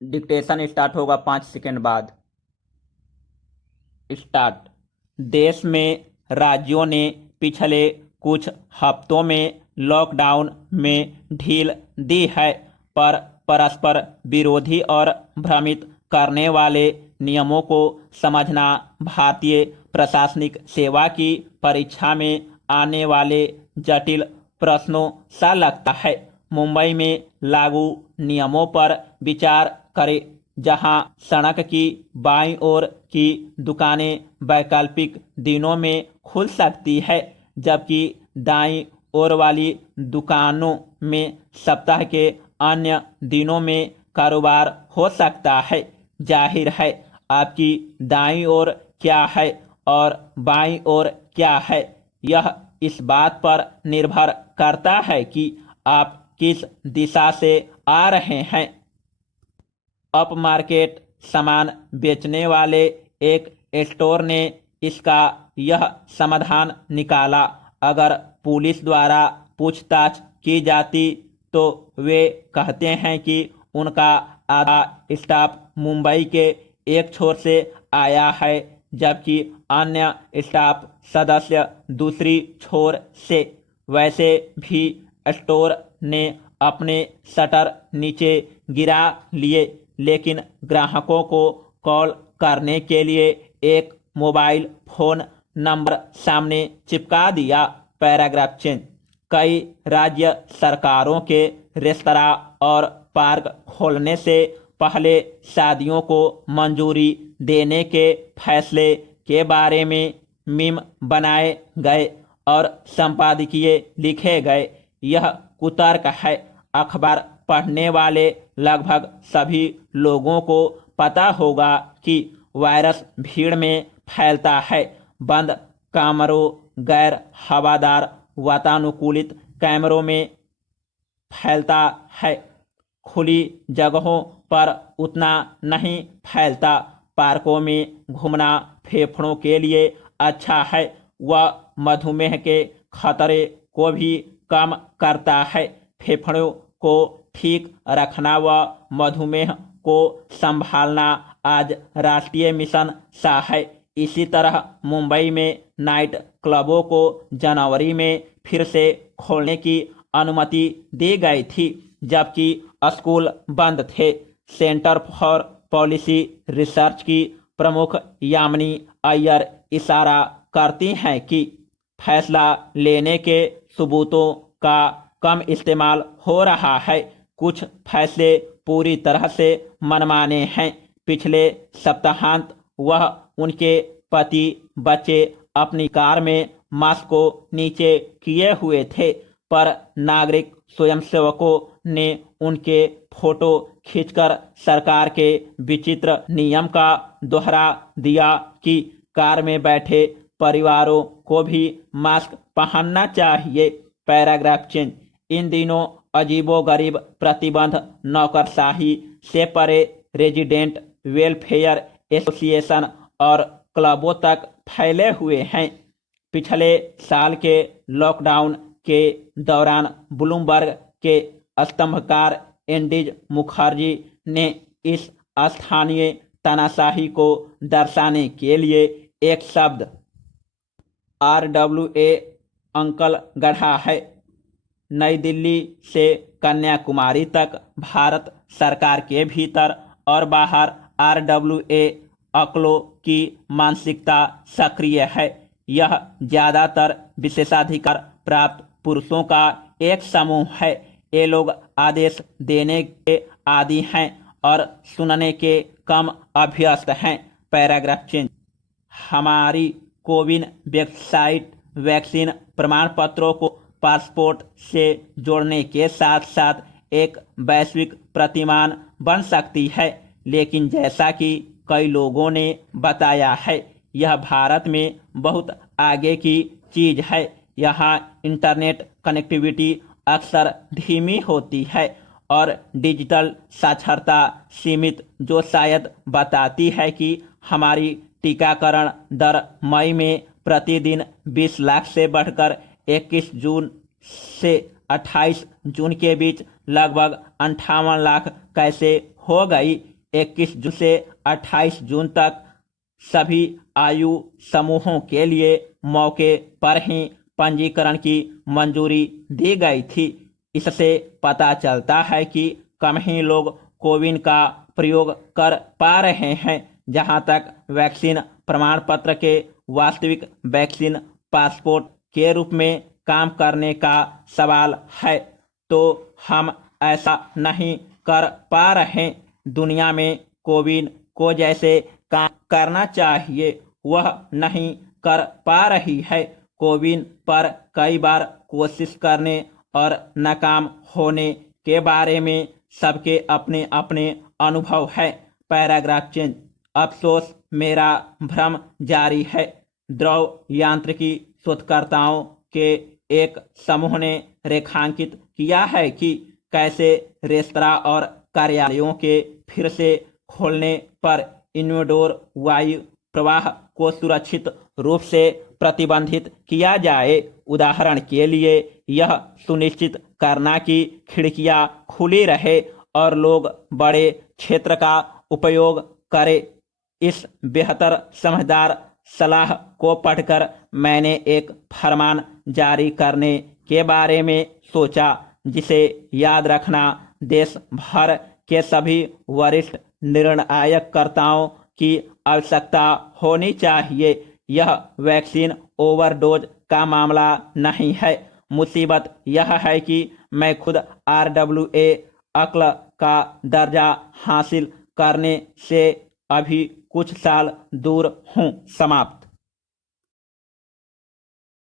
Dictation start होगा 5 second बाद। Start. देश में राज्यों ने पिछले कुछ हफ्तों में लॉकडाउन में ढील दी है, पर परस्पर विरोधी और भ्रमित करने वाले नियमों को समझना भारतीय प्रशासनिक सेवा की परीक्षा में आने वाले जटिल प्रश्नों सा लगता है। मुंबई में लागू नियमों पर विचार करें, जहां सड़क की बाईं ओर की दुकानें वैकल्पिक दिनों में खुल सकती है, जबकि दाईं ओर वाली दुकानों में सप्ताह के अन्य दिनों में कारोबार हो सकता है। जाहिर है, आपकी दाईं ओर क्या है और बाईं ओर क्या है, यह इस बात पर निर्भर करता है कि आप किस दिशा से आ रहे हैं। अप मार्केट सामान बेचने वाले एक स्टोर ने इसका यह समाधान निकाला। अगर पुलिस द्वारा पूछताछ की जाती तो वे कहते हैं कि उनका आधा स्टाफ मुंबई के एक छोर से आया है, जबकि अन्य स्टाफ सदस्य दूसरी छोर से। वैसे भी स्टोर ने अपने शटर नीचे गिरा लिए, लेकिन ग्राहकों को कॉल करने के लिए एक मोबाइल फोन नंबर सामने चिपका दिया। Paragraph change. कई राज्य सरकारों के रेस्तरां और पार्क खोलने से पहले शादियों को मंजूरी देने के फैसले के बारे में मीम बनाए गए और संपादकीय लिखे गए। यह कुतर्क है। अखबार पढ़ने वाले लगभग सभी लोगों को पता होगा कि वायरस भीड़ में फैलता है। बंद कमरों, गैर हवादार वातानुकूलित कैमरों में फैलता है। खुली जगहों पर उतना नहीं फैलता। पार्कों में घूमना फेफड़ों के लिए अच्छा है। वह मधुमेह के खतरे को भी कम करता है। फेफड़ों को ठीक रखना व मधुमेह को संभालना आज राष्ट्रीय मिशन सा है। इसी तरह मुंबई में नाइट क्लबों को जनवरी में फिर से खोलने की अनुमति दी गई थी, जबकि स्कूल बंद थे। सेंटर फॉर पॉलिसी रिसर्च की प्रमुख यामिनी अय्यर इशारा करती हैं कि फैसला लेने के सबूतों का कम इस्तेमाल हो रहा है। कुछ फैसले पूरी तरह से मनमाने हैं। पिछले सप्ताहांत वह उनके पति बच्चे अपनी कार में मास्क को नीचे किए हुए थे, पर नागरिक स्वयंसेवकों ने उनके फोटो खींचकर सरकार के विचित्र नियम का दोहरा दिया कि कार में बैठे परिवारों को भी मास्क पहनना चाहिए। Paragraph change. इन दिनों अजीबोगरीब प्रतिबंध नौकरशाही से परे रेजिडेंट वेलफेयर एसोसिएशन और क्लबों तक फैले हुए हैं। पिछले साल के लॉकडाउन के दौरान ब्लूमबर्ग के स्तंभकार एंडीज मुखर्जी ने इस स्थानीय तानाशाही को दर्शाने के लिए एक शब्द RWA अंकल गढ़ा है। नई दिल्ली से कन्याकुमारी तक भारत सरकार के भीतर और बाहर RWA अंकलों की मानसिकता सक्रिय है। यह ज्यादातर विशेषाधिकार प्राप्त पुरुषों का एक समूह है। ये लोग आदेश देने के आदी हैं और सुनने के कम अभ्यस्त हैं। Paragraph change. हमारी कोविन वेबसाइट वैक्सीन प्रमाण पत्रों को पासपोर्ट से जोड़ने के साथ साथ एक वैश्विक प्रतिमान बन सकती है, लेकिन जैसा कि कई लोगों ने बताया है, यह भारत में बहुत आगे की चीज है। यहाँ इंटरनेट कनेक्टिविटी अक्सर धीमी होती है और डिजिटल साक्षरता सीमित, जो शायद बताती है कि हमारी टीकाकरण दर मई में प्रतिदिन 20 लाख से बढ़कर 21 जून से 28 जून के बीच लगभग 58 लाख कैसे हो गई। 21 जून से 28 जून तक सभी आयु समूहों के लिए मौके पर ही पंजीकरण की मंजूरी दी गई थी। इससे पता चलता है कि कम ही लोग कोविन का प्रयोग कर पा रहे हैं। जहां तक वैक्सीन प्रमाण पत्र के वास्तविक वैक्सीन पासपोर्ट के रूप में काम करने का सवाल है, तो हम ऐसा नहीं कर पा रहे। दुनिया में कोविन को जैसे काम करना चाहिए वह नहीं कर पा रही है। कोविन पर कई बार कोशिश करने और नाकाम होने के बारे में सबके अपने अपने अनुभव है। Paragraph change. अफसोस, मेरा भ्रम जारी है। द्रव यांत्रिकी शोधकर्ताओं के एक समूह ने रेखांकित किया है कि कैसे रेस्तरां और कार्यालयों के फिर से खोलने पर इनडोर वायु प्रवाह को सुरक्षित रूप से प्रतिबंधित किया जाए। उदाहरण के लिए यह सुनिश्चित करना कि खिड़कियां खुली रहे और लोग बड़े क्षेत्र का उपयोग करें। इस बेहतर समझदार सलाह को पढ़कर मैंने एक फरमान जारी करने के बारे में सोचा, जिसे याद रखना देश भर के सभी वरिष्ठ निर्णयकर्ताओं की आवश्यकता होनी चाहिए। यह वैक्सीन ओवरडोज का मामला नहीं है। मुसीबत यह है कि मैं खुद RWA अक्ल का दर्जा हासिल करने से अभी कुछ साल दूर हूँ। समाप्त।